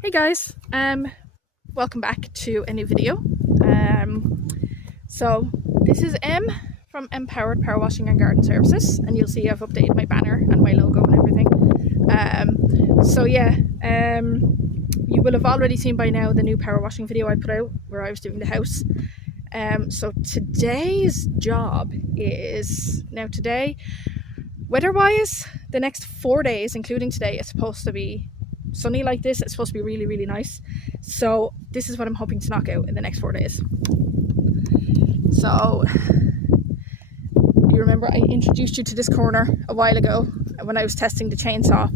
Hey guys, welcome back to a new video. So this is Em from Empowered Power Washing and Garden Services, and you'll see I've updated my banner and my logo and everything. You will have already seen by now the new power washing video I put out where I was doing the house. So today's job is, weather-wise, the next 4 days, including today, it's supposed to be sunny like this. It's supposed to be really, really nice. So this is what I'm hoping to knock out in the next 4 days. So you remember I introduced you to this corner a while ago when I was testing the chainsaw.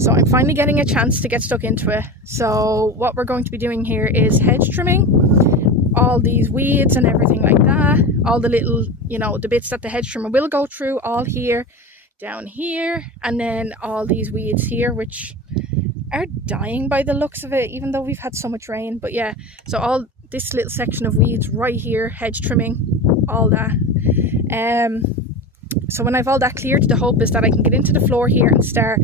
So I'm finally getting a chance to get stuck into it. So what we're going to be doing here is hedge trimming. All these weeds and everything like that. All the little, the bits that the hedge trimmer will go through, all here, down here, and then all these weeds here, which are dying by the looks of it, even though we've had so much rain. But yeah, so all this little section of weeds right here, hedge trimming, all that. So when I've all that cleared, the hope is that I can get into the floor here and start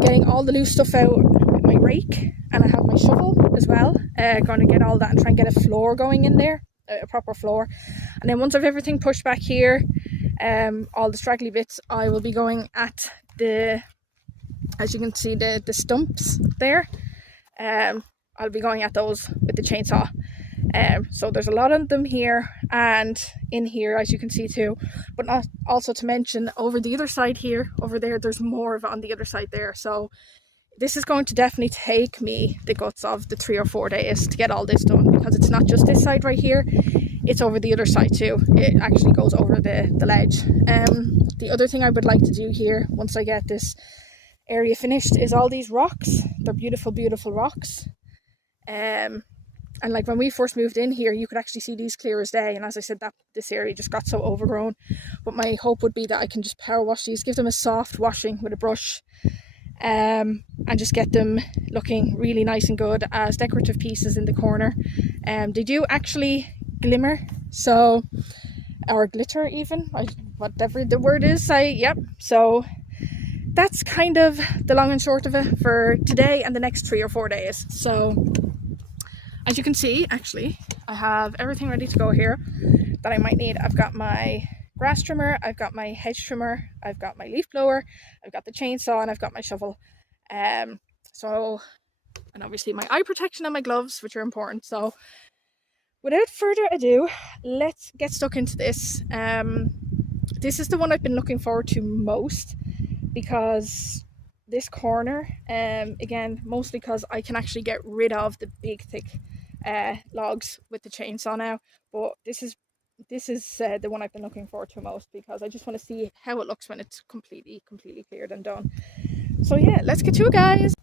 getting all the loose stuff out with my rake, and I have my shovel as well. Going to get all that and try and get a floor going in there, a proper floor. And then once I've everything pushed back here, all the straggly bits, I will be going at the, as you can see, the stumps there. I'll be going at those with the chainsaw. So there's a lot of them here and in here, as you can see too. But not also to mention, over the other side here, over there, there's more of it on the other side there. So this is going to definitely take me the guts of the 3 or 4 days to get all this done, because it's not just this side right here, it's over the other side too. It actually goes over the ledge. The other thing I would like to do here, once I get this area finished, is all these rocks. They're beautiful, beautiful rocks. And like when we first moved in here, you could actually see these clear as day. And as I said, that this area just got so overgrown. But my hope would be that I can just power wash these, give them a soft washing with a brush, and just get them looking really nice and good as decorative pieces in the corner. They do actually glimmer, so, or glitter even, whatever the word is. So that's kind of the long and short of it for today and the next 3 or 4 days. So as you can see, actually, I have everything ready to go here that I might need. I've got my grass trimmer, I've got my hedge trimmer, I've got my leaf blower, I've got the chainsaw, and I've got my shovel. And obviously my eye protection and my gloves, which are important. So without further ado, let's get stuck into this. This is the one I've been looking forward to most, because this corner, again, mostly because I can actually get rid of the big thick logs with the chainsaw now. But this is the one I've been looking forward to most, because I just want to see how it looks when it's completely cleared and done. So yeah, let's get to it, guys.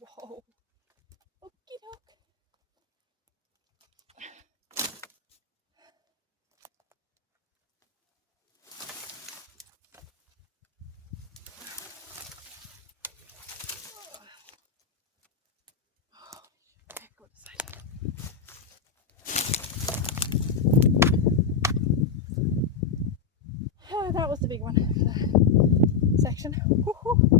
Whoa. Okie doke. Go this side. That was the big one for the section. Woo-hoo.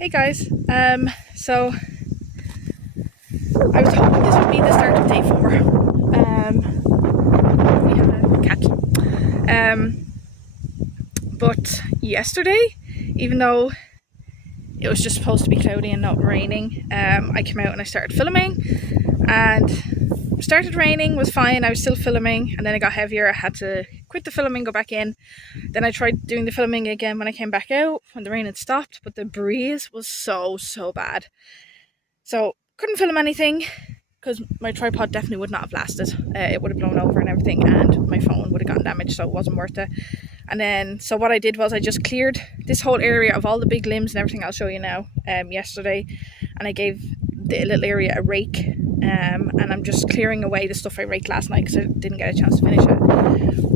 Hey guys, so I was hoping this would be the start of day 4. We have a cat. But yesterday, even though it was just supposed to be cloudy and not raining, I came out and I started filming, and started raining, was fine, I was still filming, and then it got heavier. I had to quit the filming, go back in. Then I tried doing the filming again when I came back out, when the rain had stopped, but the breeze was so bad. So couldn't film anything because my tripod definitely would not have lasted. It would have blown over and everything, and my phone would have gotten damaged, so it wasn't worth it. And then, so what I did was I just cleared this whole area of all the big limbs and everything I'll show you now, yesterday. And I gave the little area a rake, and I'm just clearing away the stuff I raked last night because I didn't get a chance to finish it.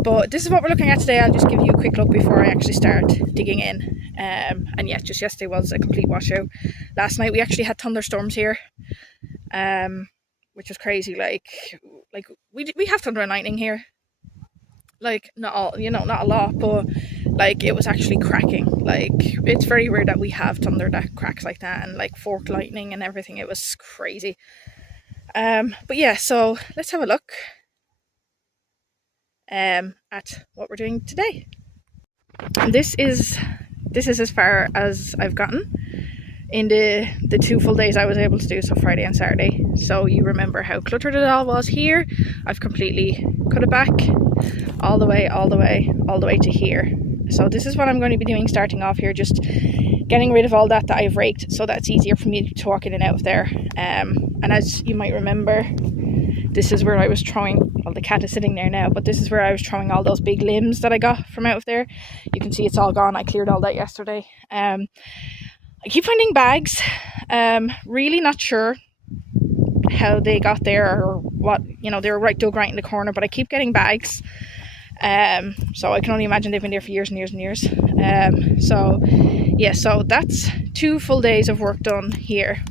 But this is what we're looking at today. I'll just give you a quick look before I actually start digging in. And yeah, just yesterday was a complete washout. Last night we actually had thunderstorms here, which was crazy. Like we have thunder and lightning here. Like, not all, not a lot, but like it was actually cracking. Like, it's very rare that we have thunder that cracks like that, and like fork lightning and everything. It was crazy. But yeah, so let's have a look at what we're doing today. And this is as far as I've gotten in the 2 full days I was able to do, so Friday and Saturday. So you remember how cluttered it all was here. I've completely cut it back all the way to here. So this is what I'm going to be doing starting off here, just getting rid of all that I've raked, so that it's easier for me to walk in and out of there. And as you might remember, this is where I was throwing, well, the cat is sitting there now, but this is where I was throwing all those big limbs that I got from out of there. You can see it's all gone. I cleared all that yesterday. I keep finding bags. Really not sure how they got there or what, they were dug right in the corner, but I keep getting bags. So I can only imagine they've been there for years and years and years. So yeah, so that's 2 full days of work done here,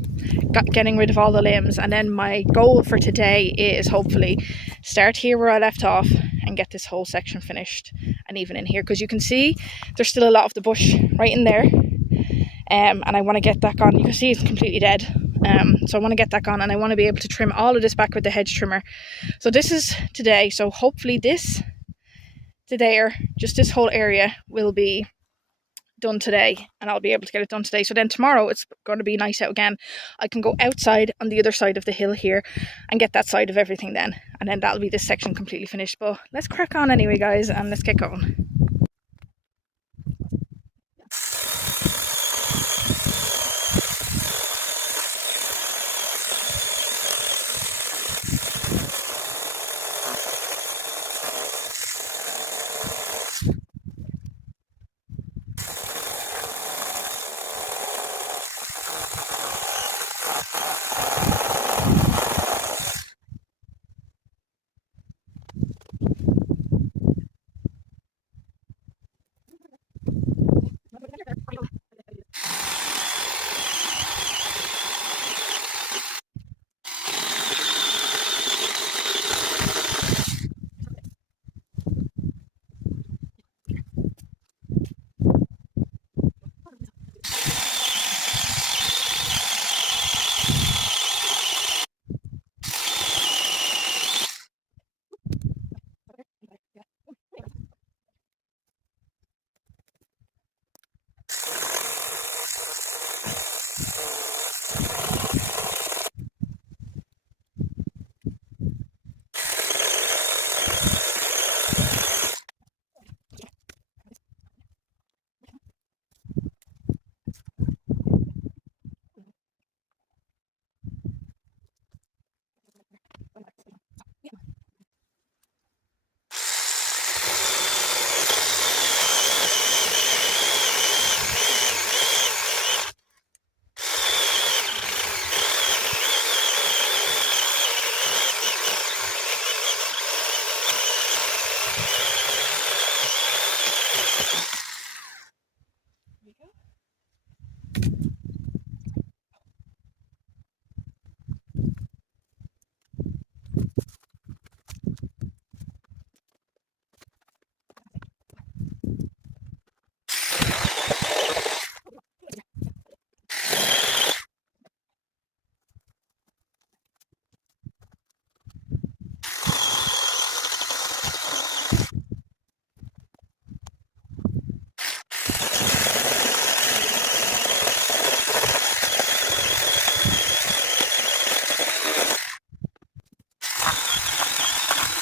getting rid of all the limbs. And then my goal for today is hopefully start here where I left off and get this whole section finished, and even in here, because you can see there's still a lot of the bush right in there. And I want to get that gone. You can see it's completely dead. So I want to get that gone, and I want to be able to trim all of this back with the hedge trimmer. So this is today. So hopefully this to there, just this whole area will be done today, and I'll be able to get it done today. So then tomorrow it's going to be nice out again. I can go outside on the other side of the hill here and get that side of everything then, and then that'll be this section completely finished. But let's crack on anyway, guys, and let's get going.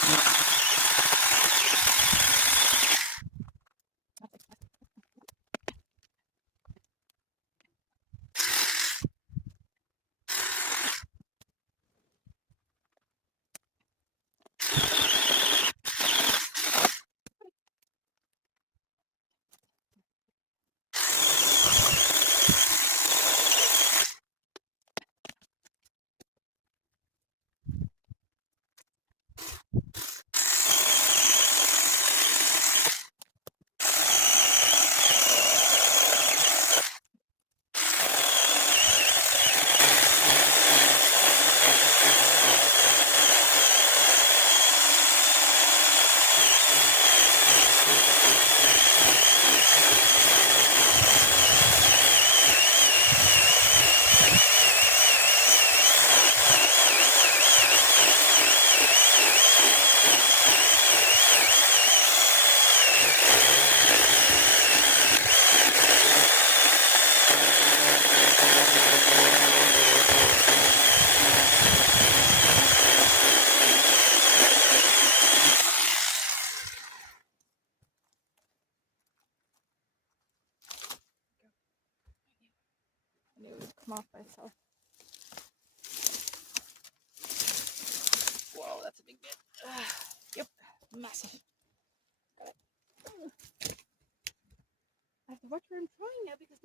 I knew it would come off by itself. Whoa, that's a big bit. Yep, massive. I have to watch where I'm trying now because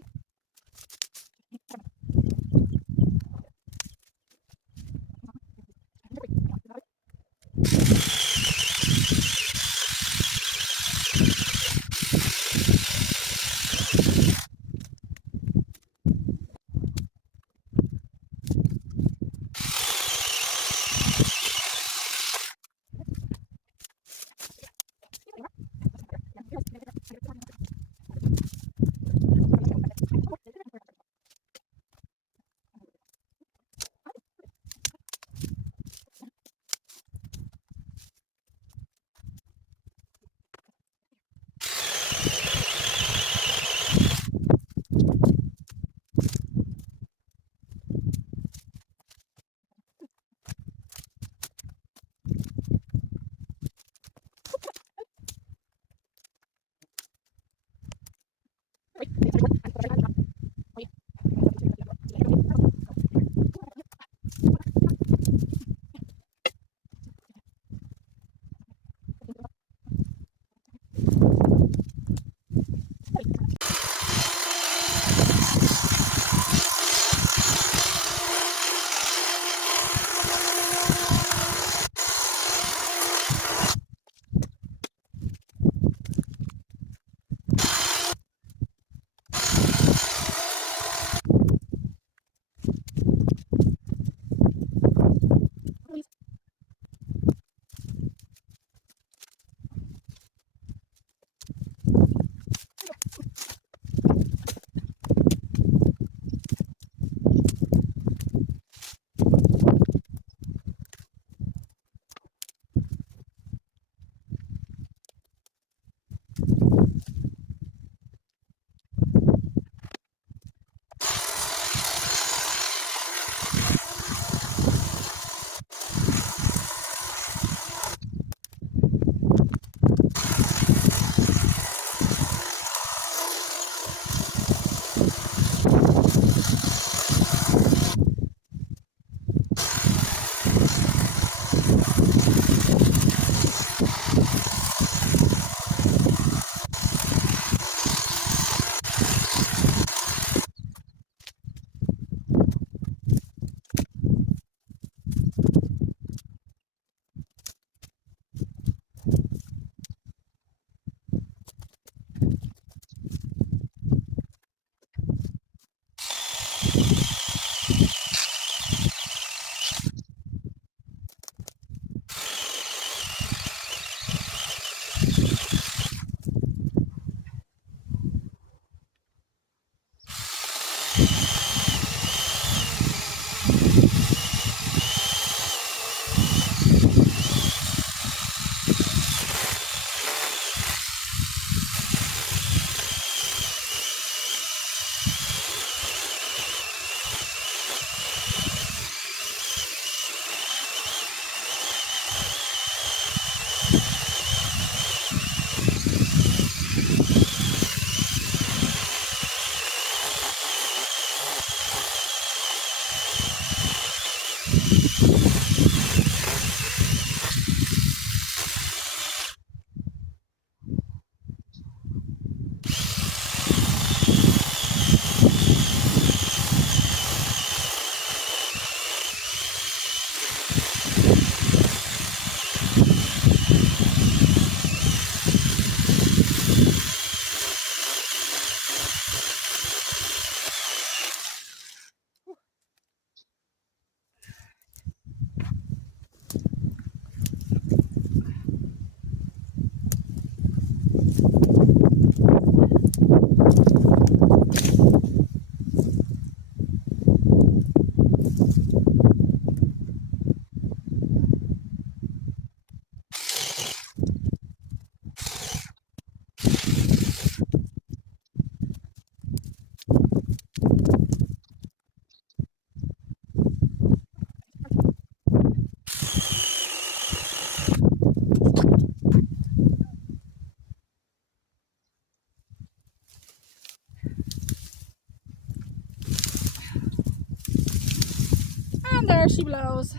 there she blows.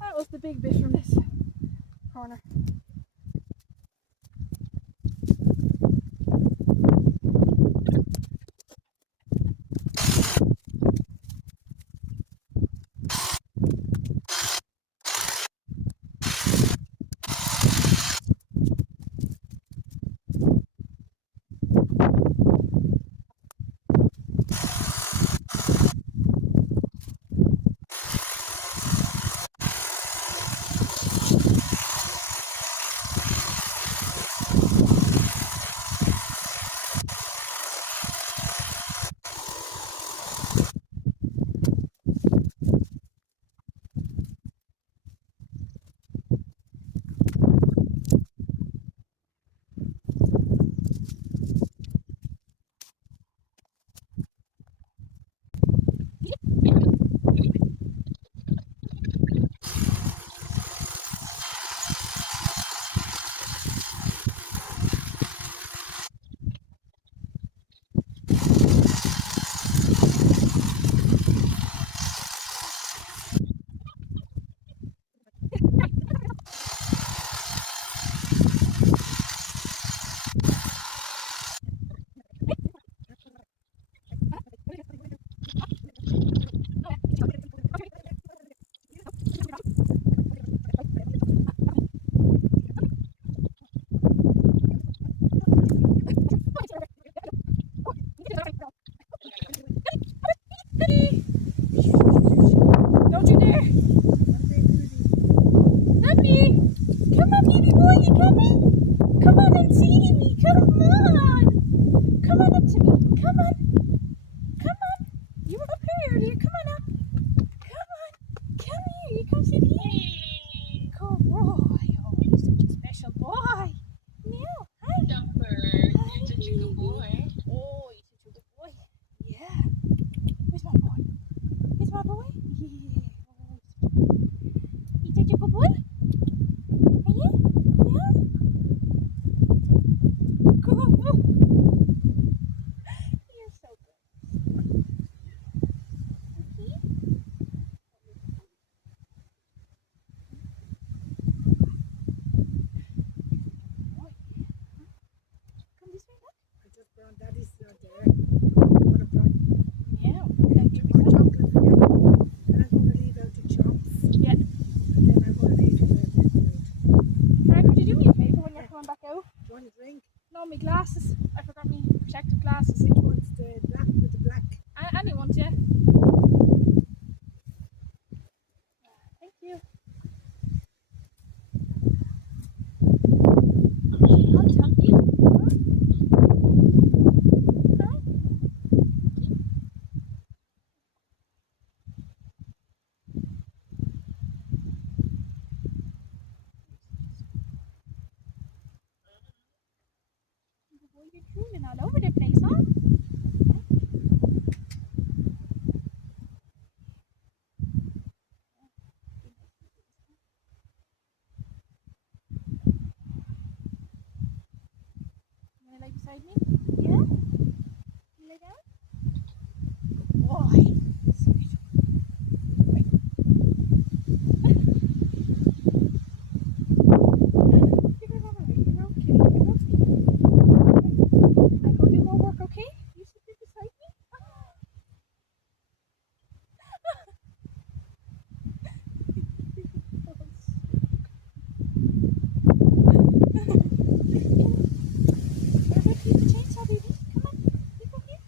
That was the big bit from this corner. Don't you dare! Dumpy! Come on, baby boy, you coming? Come on and see me, come on! Come on up to me, come on! Come on! You were up here earlier, come on up! Come on! Come here, you come sit here! Good boy! Oh, you're such a special boy! Meow! Hi! Jumper, Hi, you're such a good boy. Oh, you're such a good boy! Yeah! Where's my boy? Where's my boy? Yeah! Oh, he's such a good boy? Are you? Yeah? Good boy! You're so good. Okay? Boy, yeah. Come this way, look. I just brought daddy's not there. I'm gonna bring Yeah, like your more chocolate for you. Then I'm gonna leave out the chops. Yeah. And then I'm gonna leave you the food. Frank, could you do me a favour when you're coming back out? Do you want a drink? No, my glasses. I forgot my protective glasses. Which one's the black with the black? Anyone, yeah. Thank you. I'll tell you. Hi. Boy, you're drooling all over the place, huh? You wanna lay beside me? Yeah? You lay down? Boy. Sweet. You're alright, you're okay, you're okay. I go do more work, okay? You sit there beside me? Chainsaw, baby. Come on, you go here.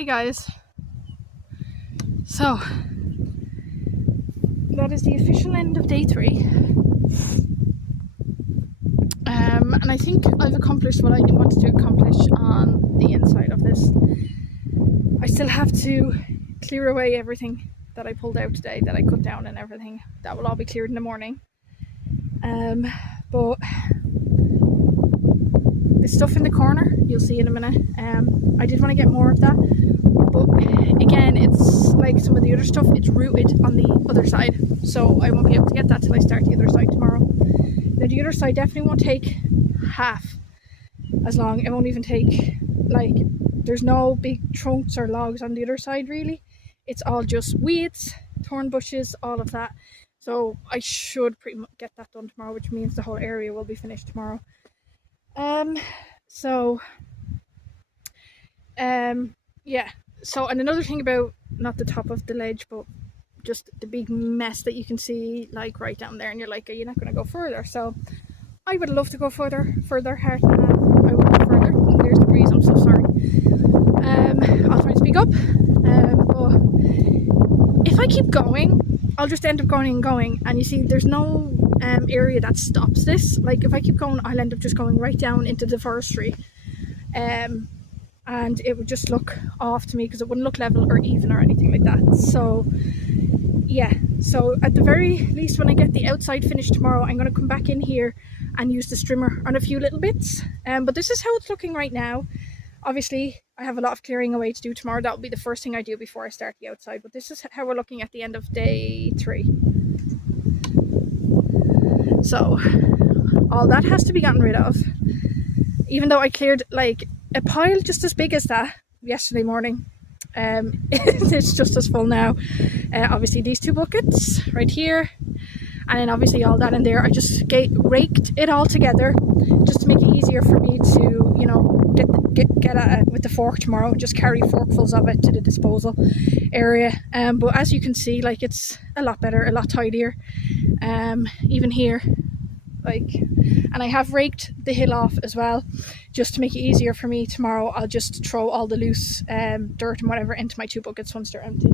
Hey guys, so that is the official end of day 3. And I think I've accomplished what I wanted to accomplish on the inside of this. I still have to clear away everything that I pulled out today, that I cut down and everything. That will all be cleared in the morning. But the stuff in the corner, you'll see in a minute. I did want to get more of that, but again, it's like some of the other stuff, it's rooted on the other side, so I won't be able to get that till I start the other side tomorrow. Now the other side definitely won't take half as long. It won't even take, like, there's no big trunks or logs on the other side really. It's all just weeds, thorn bushes, all of that. So I should pretty much get that done tomorrow, which means the whole area will be finished tomorrow. Yeah. So, and another thing about not the top of the ledge, but just the big mess that you can see, like right down there, and you're like, are you not going to go further? So, I would love to go further, heart and half. I would go further. There's the breeze. I'm so sorry. I'll try and speak up. But if I keep going, I'll just end up going and going. And you see, there's no area that stops this. Like if I keep going, I'll end up just going right down into the forestry. And it would just look off to me because it wouldn't look level or even or anything like that. So yeah, so at the very least, when I get the outside finished tomorrow, I'm going to come back in here and use the strimmer on a few little bits. But this is how it's looking right now. Obviously I have a lot of clearing away to do tomorrow. That will be the first thing I do before I start the outside, but this is how we're looking at the end of day 3. So all that has to be gotten rid of, even though I cleared like a pile just as big as that yesterday morning. It's just as full now. Obviously these 2 buckets right here, and then obviously all that in there. I just raked it all together just to make it easier for me to, you know, get at it with the fork tomorrow. Just carry forkfuls of it to the disposal area. But as you can see, like, it's a lot better, a lot tidier. Even here, like, and I have raked the hill off as well, just to make it easier for me tomorrow. I'll just throw all the loose dirt and whatever into my 2 buckets once they're empty.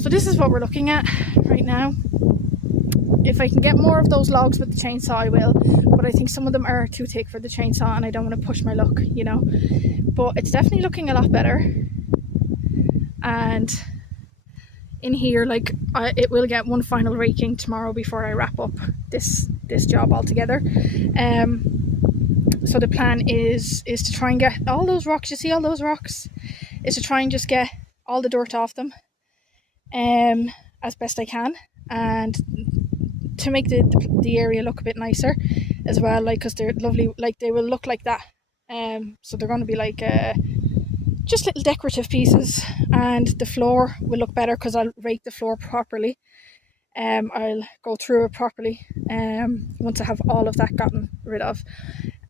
So this is what we're looking at right now. If I can get more of those logs with the chainsaw, I will, but I think some of them are too thick for the chainsaw and I don't want to push my luck, you know. But it's definitely looking a lot better. And in here, like, it will get one final raking tomorrow before I wrap up this job altogether. So the plan is to try and get all those rocks, you see all those rocks, is to try and just get all the dirt off them as best I can, and to make the area look a bit nicer as well, like, because they're lovely, like they will look like that. So they're going to be like just little decorative pieces, and the floor will look better because I'll rake the floor properly. I'll go through it properly once I have all of that gotten rid of.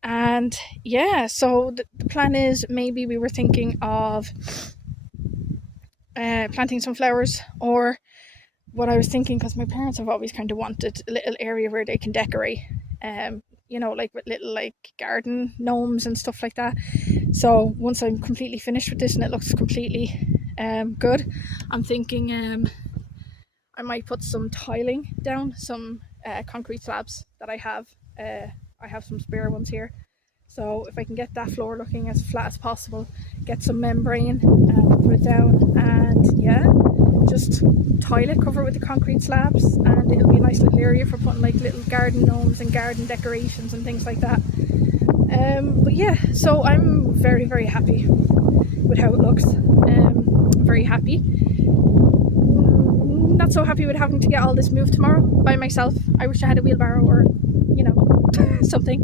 And yeah, so the plan is, maybe we were thinking of planting some flowers, or what I was thinking, because my parents have always kind of wanted a little area where they can decorate, you know, like with little like garden gnomes and stuff like that. So once I'm completely finished with this and it looks completely good, I'm thinking I might put some tiling down, some concrete slabs that I have. I have some spare ones here. So if I can get that floor looking as flat as possible, get some membrane, put it down, and yeah, just tile it, cover it with the concrete slabs, and it'll be a nice little area for putting like little garden gnomes and garden decorations and things like that. But yeah, so I'm very, very happy with how it looks. Very happy. Not so happy with having to get all this moved tomorrow by myself. I wish I had a wheelbarrow or, you know, something.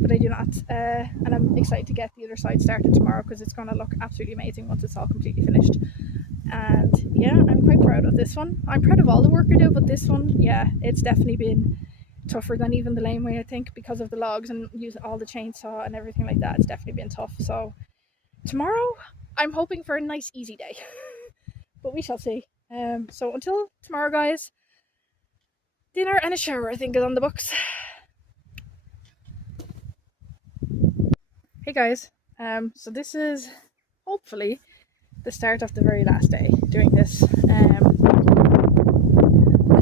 But I do not. And I'm excited to get the other side started tomorrow, because it's going to look absolutely amazing once it's all completely finished. And yeah, I'm quite proud of this one. I'm proud of all the work I do, but this one, yeah, it's definitely been tougher than even the laneway, I think, because of the logs and using all the chainsaw and everything like that. It's definitely been tough. So tomorrow, I'm hoping for a nice easy day. But we shall see. So until tomorrow, guys, dinner and a shower, I think, is on the books. Hey guys, So this is hopefully the start of the very last day doing this. As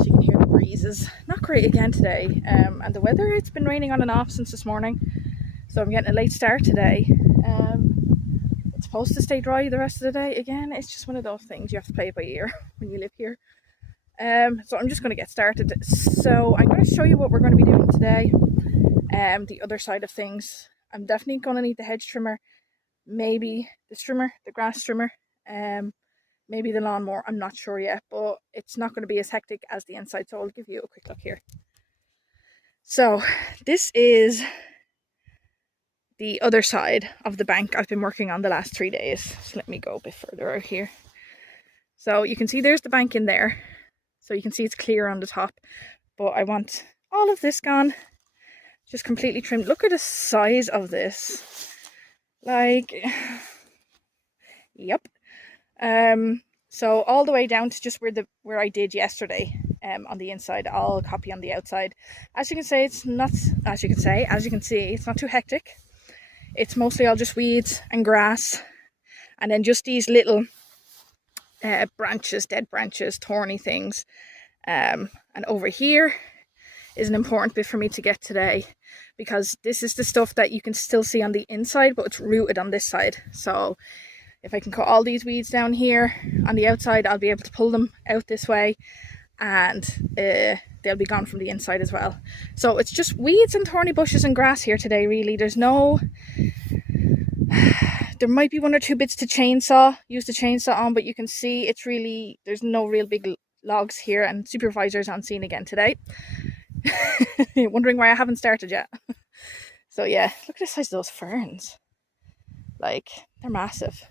you can hear, the breeze is not great again today, and the weather, it's been raining on and off since this morning, so I'm getting a late start today. It's supposed to stay dry the rest of the day. Again, it's just one of those things, you have to play it by ear when you live here. So I'm just going to get started. So I'm going to show you what we're going to be doing today. The other side of things, I'm definitely going to need the hedge trimmer, maybe the grass trimmer, maybe the lawnmower. I'm not sure yet, but it's not going to be as hectic as the inside, so I'll give you a quick look here. So this is the other side of the bank I've been working on the last 3 days. So let me go a bit further out here. So you can see there's the bank in there. So you can see it's clear on the top, but I want all of this gone, just completely trimmed. Look at the size of this. Like, yep. So all the way down to just where I did yesterday, on the inside. I'll copy on the outside. As you can see, it's not too hectic. It's mostly all just weeds and grass, and then just these little branches, dead branches, thorny things. And over here is an important bit for me to get today, because this is the stuff that you can still see on the inside, but it's rooted on this side. So if I can cut all these weeds down here on the outside, I'll be able to pull them out this way, and they'll be gone from the inside as well. So it's just weeds and thorny bushes and grass here today, really. There might be one or two bits to use the chainsaw on, but you can see it's really, there's no real big logs here, and supervisor's on scene again today. Wondering why I haven't started yet. So yeah, look at the size of those ferns. Like, they're massive.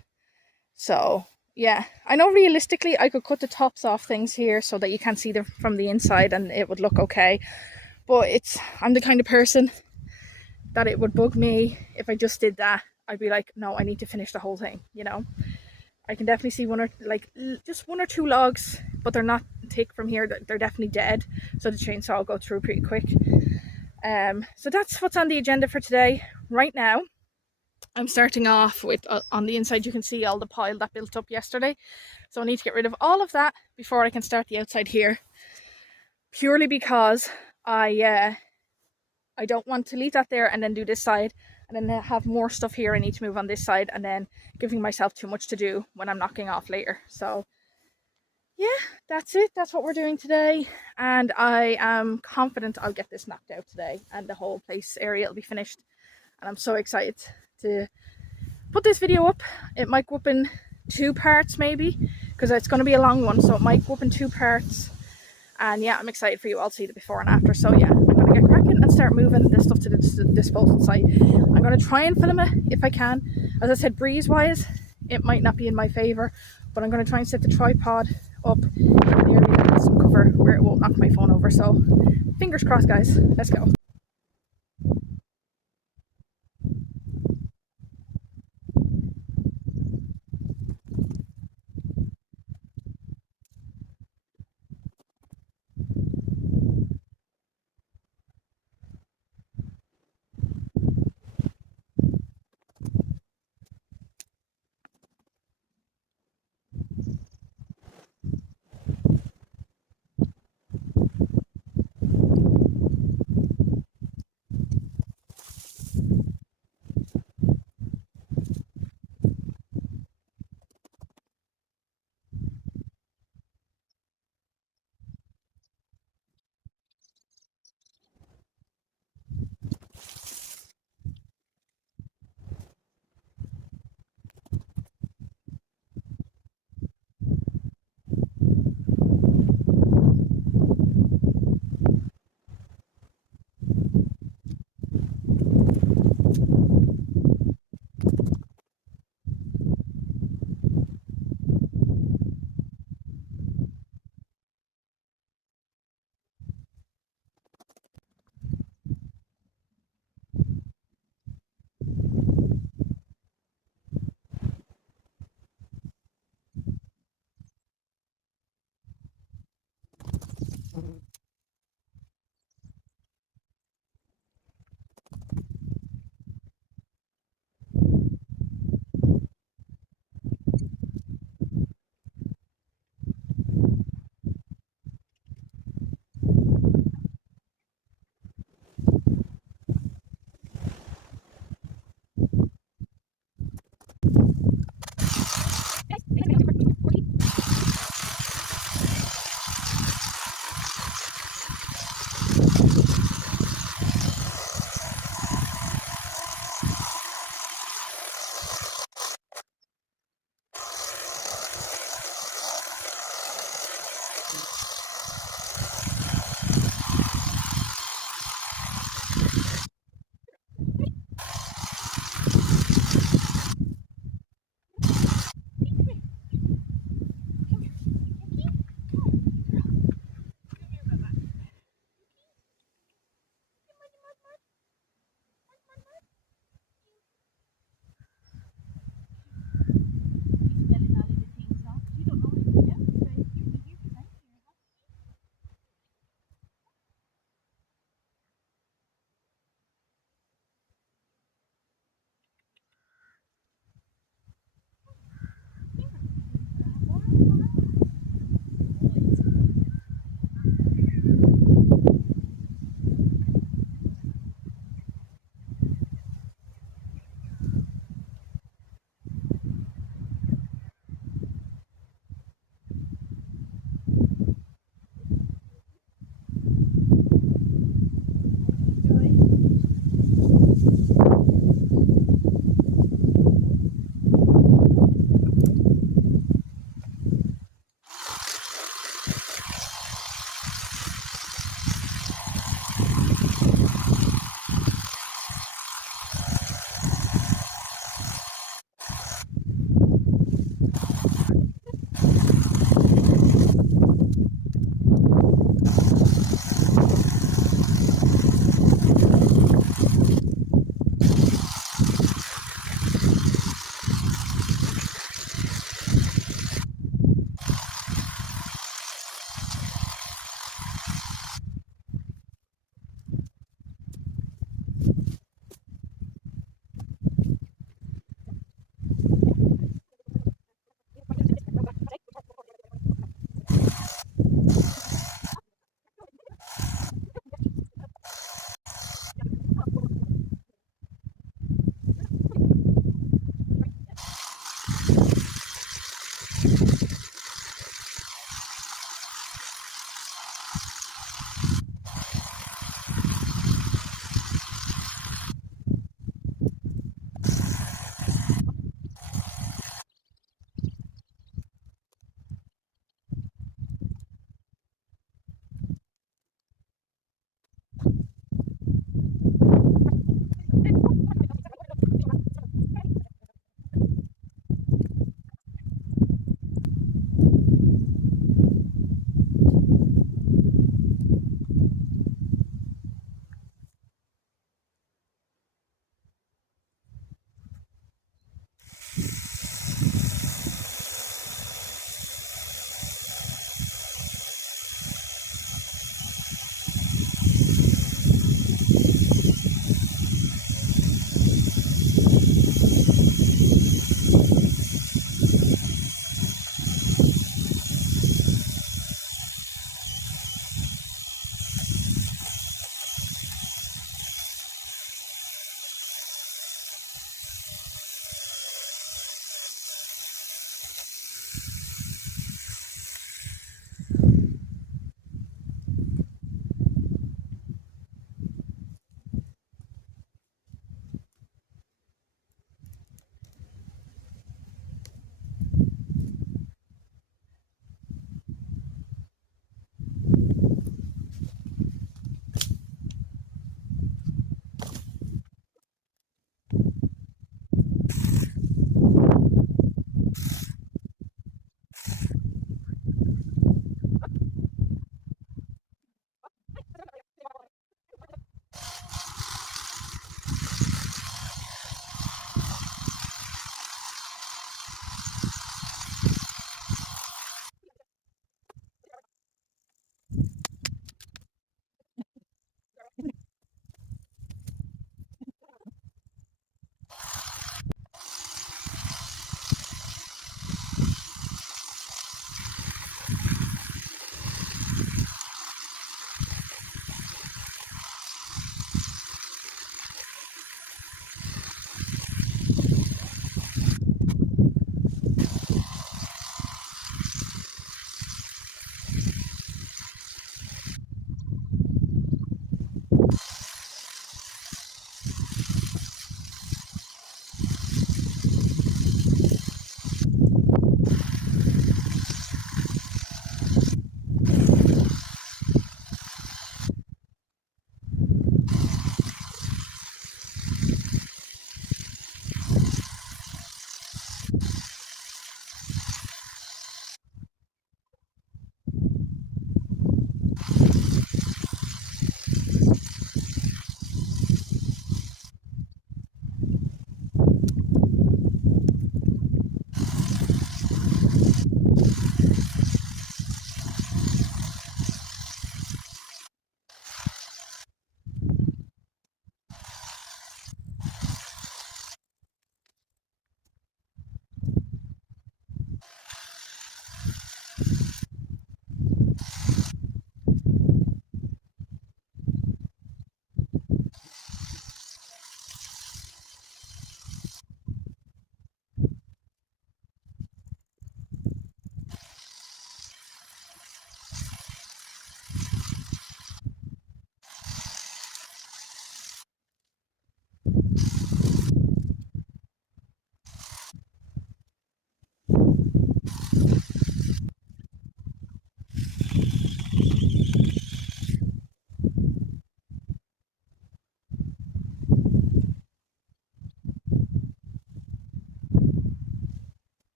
So yeah, I know realistically I could cut the tops off things here so that you can't see them from the inside and it would look okay, but I'm the kind of person that it would bug me if I just did that. I'd be like, no, I need to finish the whole thing, you know. I can definitely see just one or two logs, but they're not thick from here. They're definitely dead, so the chainsaw will go through pretty quick. So that's what's on the agenda for today. Right now, I'm starting off with, on the inside you can see all the pile that built up yesterday. So I need to get rid of all of that before I can start the outside here. Purely because I don't want to leave that there and then do this side, and then have more stuff here I need to move on this side, and then giving myself too much to do when I'm knocking off later. So yeah, that's it. That's what we're doing today, and I am confident I'll get this knocked out today and the whole place area will be finished. And I'm so excited to put this video up. It might go up in 2 parts maybe, because it's going to be a long one, so it might go up in 2 parts. And yeah, I'm excited for you all to see the before and after. So yeah, I'm going to get cracking and start moving this stuff to the disposal site. I'm going to try and film it if I can. As I said, breeze wise, it might not be in my favour, but I'm going to try and set the tripod up in the area that has some cover where it won't knock my phone over. So fingers crossed, guys. Let's go.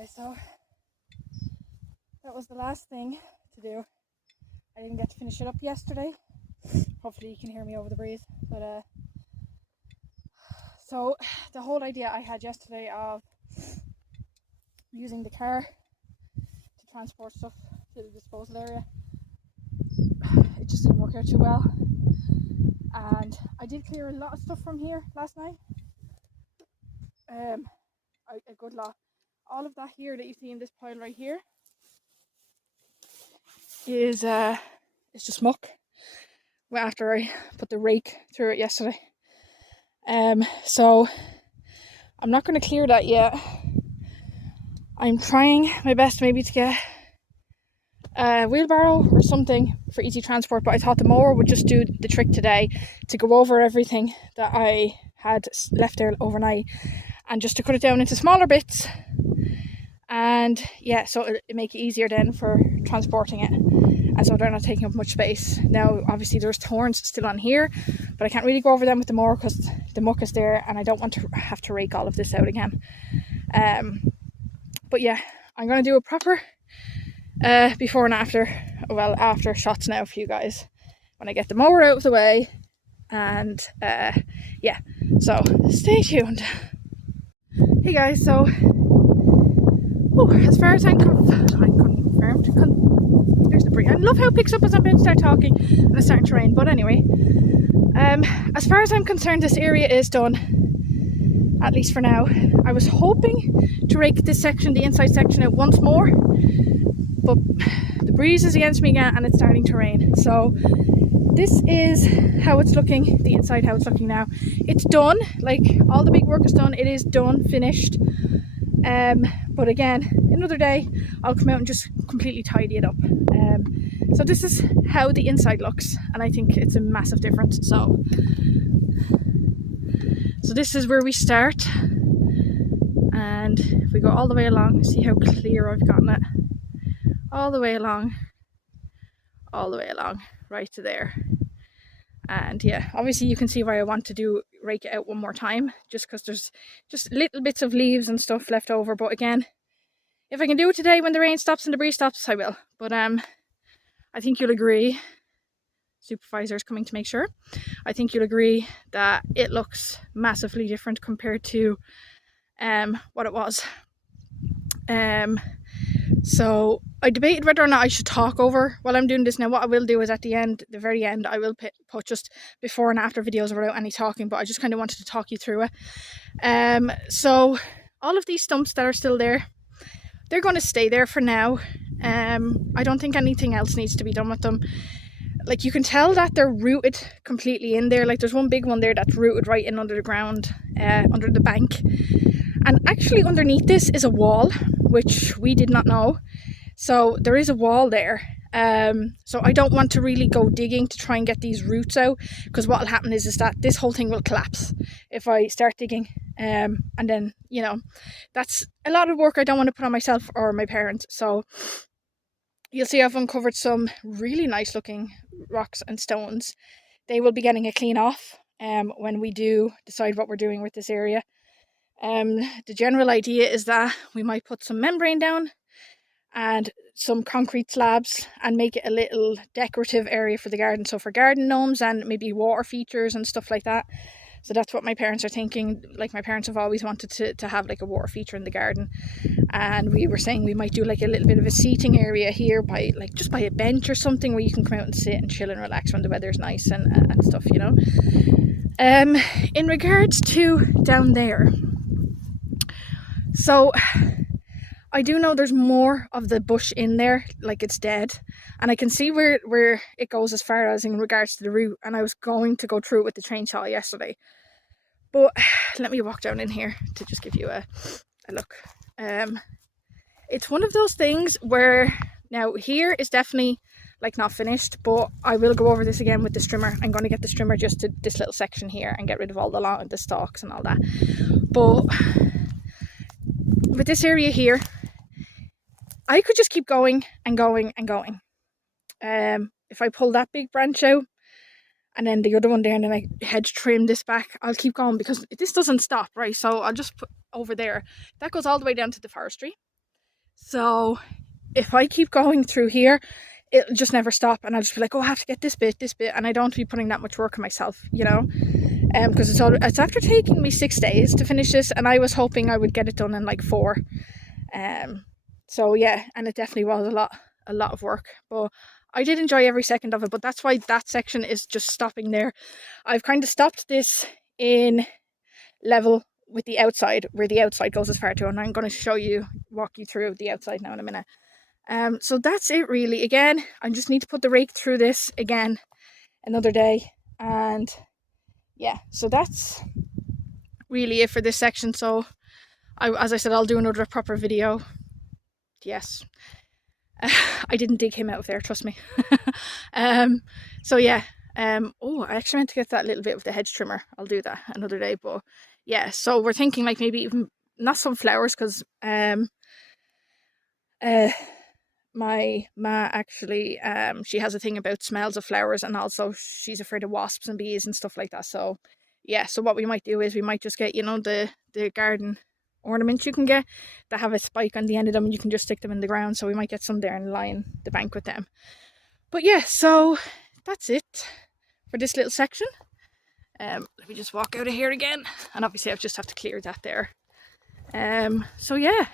guys, so that was the last thing to do. I didn't get to finish it up yesterday. Hopefully you can hear me over the breeze. But so the whole idea I had yesterday of using the car to transport stuff to the disposal area, it just didn't work out too well. And I did clear a lot of stuff from here last night. A good lot. All of that here that you see in this pile right here is just muck. After I put the rake through it yesterday. So I'm not going to clear that yet. I'm trying my best maybe to get a wheelbarrow or something for easy transport, but I thought the mower would just do the trick today to go over everything that I had left there overnight and just to cut it down into smaller bits, and yeah, so it'll make it easier then for transporting it, and so they're not taking up much space. Now obviously there's thorns still on here, but I can't really go over them with the mower because the muck is there and I don't want to have to rake all of this out again. But yeah, I'm going to do a proper before and after, well, after shots now for you guys when I get the mower out of the way. And yeah, so stay tuned. Hey guys, so as far as I'm confirmed, there's the breeze. I love how it picks up as I'm about to start talking and it's starting to rain. But anyway, as far as I'm concerned, this area is done, at least for now. I was hoping to rake this section, the inside section, out once more, but the breeze is against me again and it's starting to rain. So this is how it's looking, the inside, how it's looking now. It's done, like all the big work is done. It is done, finished. But again, another day I'll come out and just completely tidy it up. So this is how the inside looks, and I think it's a massive difference. So this is where we start, and if we go all the way along, see how clear I've gotten it, all the way along, right to there. And yeah, obviously you can see why I want to rake it out one more time, just because there's just little bits of leaves and stuff left over. But again, if I can do it today when the rain stops and the breeze stops, I will. But I think you'll agree, supervisor's coming to make sure, I think you'll agree that it looks massively different compared to what it was. So I debated whether or not I should talk over while I'm doing this. Now what I will do is at the end, the very end, I will put just before and after videos without any talking, but I just kind of wanted to talk you through it. So all of these stumps that are still there, they're going to stay there for now. I don't think anything else needs to be done with them. Like, you can tell that they're rooted completely in there. Like, there's one big one there that's rooted right in under the ground, under the bank. And actually underneath this is a wall, which we did not know. So there is a wall there. So I don't want to really go digging to try and get these roots out, because what will happen is that this whole thing will collapse if I start digging. And then, you know, that's a lot of work I don't want to put on myself or my parents. So you'll see I've uncovered some really nice looking rocks and stones. They will be getting a clean off when we do decide what we're doing with this area. The general idea is that we might put some membrane down and some concrete slabs and make it a little decorative area for the garden. So for garden gnomes and maybe water features and stuff like that. So that's what my parents are thinking. Like, my parents have always wanted to have like a water feature in the garden. And we were saying we might do like a little bit of a seating area here by like just by a bench or something where you can come out and sit and chill and relax when the weather's nice and stuff, you know. In regards to down there, so I do know there's more of the bush in there, like it's dead, and I can see where it goes as far as in regards to the root, and I was going to go through it with the chainsaw yesterday, but let me walk down in here to just give you a look. It's one of those things where now here is definitely like not finished, but I will go over this again with the strimmer. I'm going to get the strimmer just to this little section here and get rid of all the stalks and all that. But with this area here, I could just keep going and going and going. If I pull that big branch out and then the other one there, and then I hedge trim this back, I'll keep going because this doesn't stop, right? So I'll just put over there. That goes all the way down to the forestry. So if I keep going through here, it'll just never stop, and I'll just be like, oh, I have to get this bit, and I don't be putting that much work on myself, you know, because it's after taking me 6 days to finish this, and I was hoping I would get it done in like 4. So yeah, and it definitely was a lot of work, but I did enjoy every second of it. But that's why that section is just stopping there. I've kind of stopped this in level with the outside, where the outside goes as far to, and I'm going to walk you through the outside now in a minute. So that's it really. Again, I just need to put the rake through this again another day, and yeah, so that's really it for this section. So as I said, I'll do another proper video. Yes, I didn't dig him out of there, trust me. So yeah, oh, I actually meant to get that little bit of the hedge trimmer. I'll do that another day. But yeah, so we're thinking like maybe even not some flowers, because my ma actually she has a thing about smells of flowers, and also she's afraid of wasps and bees and stuff like that. So yeah, so what we might do is we might just get, you know, the garden ornaments you can get that have a spike on the end of them, and you can just stick them in the ground. So we might get some there and line the bank with them. But yeah, so that's it for this little section. Let me just walk out of here again, and obviously I just have to clear that there. So yeah,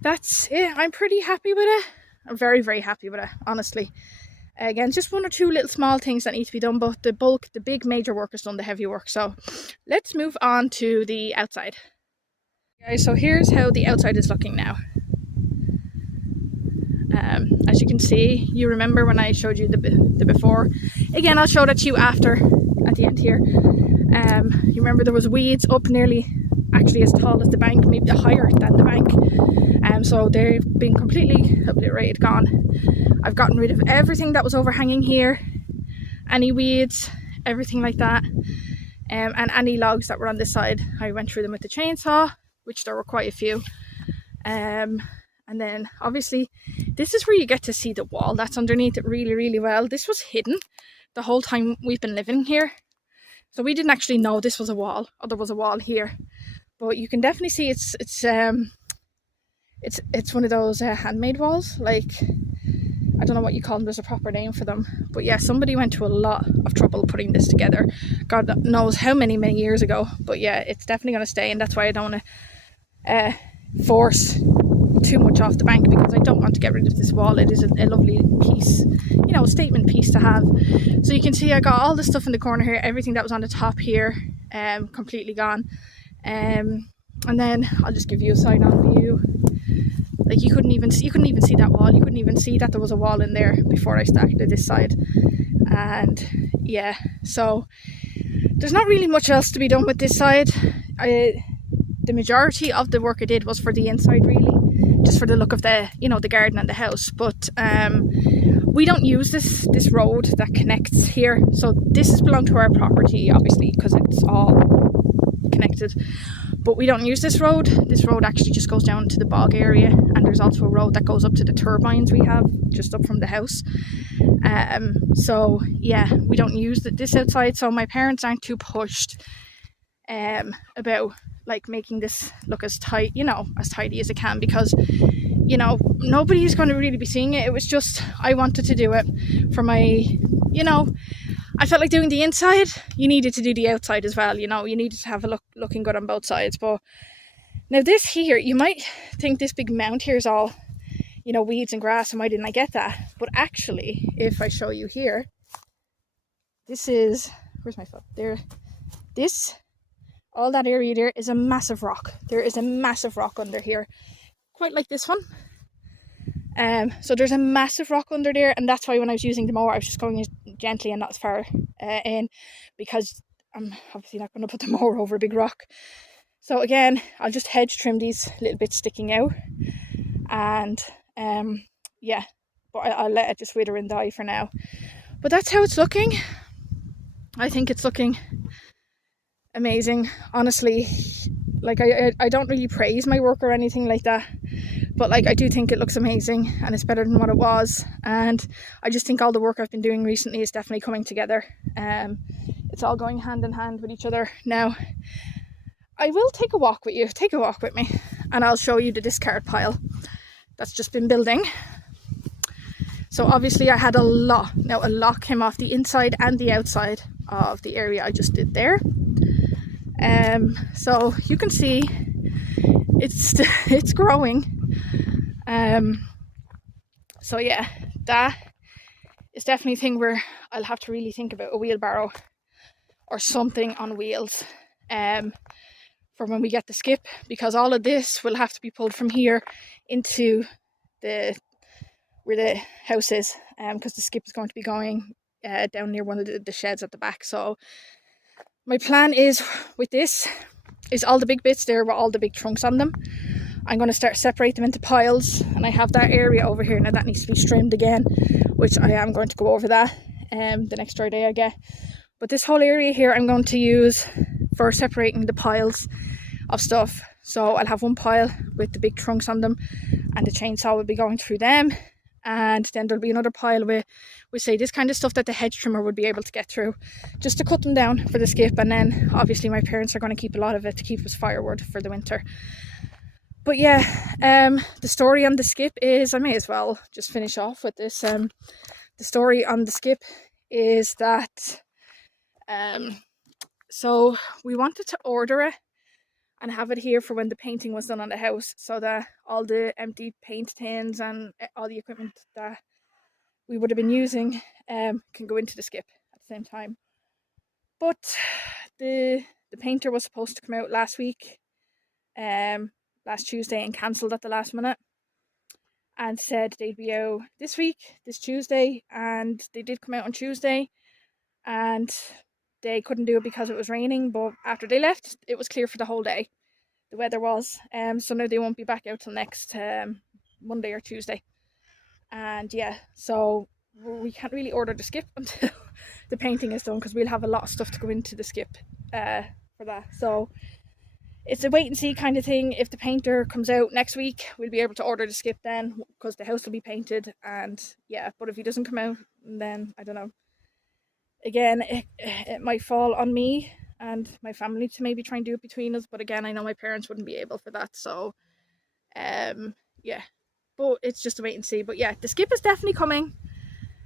that's it. I'm pretty happy with it. I'm very, very happy with it, honestly. Again, just 1 or 2 little small things that need to be done, but the big major work is done, the heavy work. So let's move on to the outside. Guys, so here's how the outside is looking now. As you can see, you remember when I showed you the before. Again, I'll show that to you after, at the end here. You remember there was weeds up nearly, actually as tall as the bank, maybe higher than the bank. So they've been completely obliterated, gone. I've gotten rid of everything that was overhanging here, any weeds, everything like that, and any logs that were on this side. I went through them with the chainsaw, which there were quite a few. And then obviously this is where you get to see the wall that's underneath it really, really well. This was hidden the whole time we've been living here, so we didn't actually know this was a wall, or there was a wall here. But you can definitely see it's one of those handmade walls. Like, I don't know what you call them, there's a proper name for them. But yeah, somebody went to a lot of trouble putting this together. God knows how many years ago. But yeah, it's definitely going to stay, and that's why I don't want to force too much off the bank, because I don't want to get rid of this wall. It is a lovely piece, you know, a statement piece to have. So you can see I got all the stuff in the corner here, everything that was on the top here, completely gone. And then I'll just give you a side on view. Like, you couldn't even see that wall. You couldn't even see that there was a wall in there before I started this side. And yeah, so there's not really much else to be done with this side. The majority of the work I did was for the inside, really, just for the look of the, you know, the garden and the house. But we don't use this road that connects here. So this has belonged to our property, obviously, because it's all connected. But we don't use this road. This road actually just goes down to the bog area, and there's also a road that goes up to the turbines we have just up from the house. So yeah, we don't use this outside. So my parents aren't too pushed about like making this look as tight, you know, as tidy as it can, because, you know, nobody's going to really be seeing it. It was just, I wanted to do it for my, you know, I felt like doing the inside, you needed to do the outside as well, you know, you needed to have a looking good on both sides. But now this here, you might think this big mound here is all, you know, weeds and grass, and why didn't I get that? But actually, if I show you here, this is, where's my foot? There, this, all that area there is a massive rock. There is a massive rock under here, quite like this one. So there's a massive rock under there, and that's why when I was using the mower, I was just going gently and not as far in, because I'm obviously not going to put the mower over a big rock. So again, I'll just hedge trim these little bits sticking out, and yeah, but I'll let it just wither and die for now. But that's how it's looking. I think it's looking amazing, honestly. Like, I don't really praise my work or anything like that, but like, I do think it looks amazing, and it's better than what it was. And I just think all the work I've been doing recently is definitely coming together. It's all going hand in hand with each other. Now I will take a walk with me, and I'll show you the discard pile. that's just been building. So obviously I had a lot. Now a lot came off the inside and the outside of the area I just did there. So you can see it's growing. So yeah, that is definitely a thing where I'll have to really think about a wheelbarrow or something on wheels for when we get the skip, because all of this will have to be pulled from here into where the house is, because the skip is going to be going down near one of the sheds at the back. So my plan is with this is all the big bits there with all the big trunks on them, I'm going to start separate them into piles, and I have that area over here now that needs to be trimmed again, which I am going to go over that the next dry day I get. But this whole area here I'm going to use for separating the piles of stuff. So I'll have one pile with the big trunks on them, and the chainsaw will be going through them, and then there'll be another pile with say this kind of stuff that the hedge trimmer would be able to get through, just to cut them down for the skip. And then obviously my parents are going to keep a lot of it to keep as firewood for the winter. But yeah, the story on the skip is, I may as well just finish off with this. The story on the skip is that so we wanted to order it and have it here for when the painting was done on the house, so that all the empty paint tins and all the equipment that we would have been using can go into the skip at the same time. But the painter was supposed to come out last week, last Tuesday, and cancelled at the last minute, and said they'd be out this Tuesday, and they did come out on Tuesday, and they couldn't do it because it was raining. But after they left, it was clear for the whole day. The weather was, so now they won't be back out till next Monday or Tuesday. And yeah, so we can't really order the skip until the painting is done, because we'll have a lot of stuff to go into the skip for that. So it's a wait and see kind of thing. If the painter comes out next week, we'll be able to order the skip then, because the house will be painted. And yeah, but if he doesn't come out, then I don't know. Again, it might fall on me and my family to maybe try and do it between us, but again, I know my parents wouldn't be able for that. So yeah, but it's just a wait and see. But yeah, the skip is definitely coming.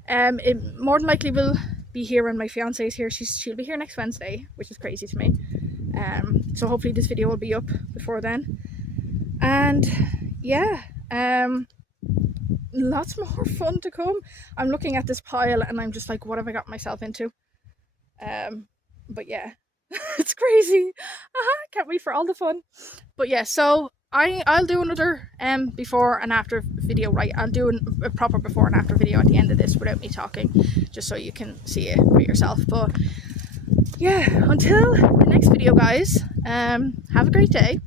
It more than likely will be here when my fiance is here. She'll be here next Wednesday, which is crazy to me. So hopefully this video will be up before then. And yeah, lots more fun to come. I'm looking at this pile and I'm just like, what have I got myself into? But yeah, it's crazy. Can't wait for all the fun. But yeah, so I'll do another before and after video, right? I'll do a proper before and after video at the end of this without me talking, just so you can see it for yourself. But yeah, until the next video, guys, have a great day,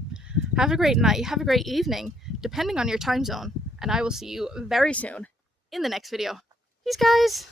have a great night, have a great evening, depending on your time zone, and I will see you very soon in the next video. Peace, guys.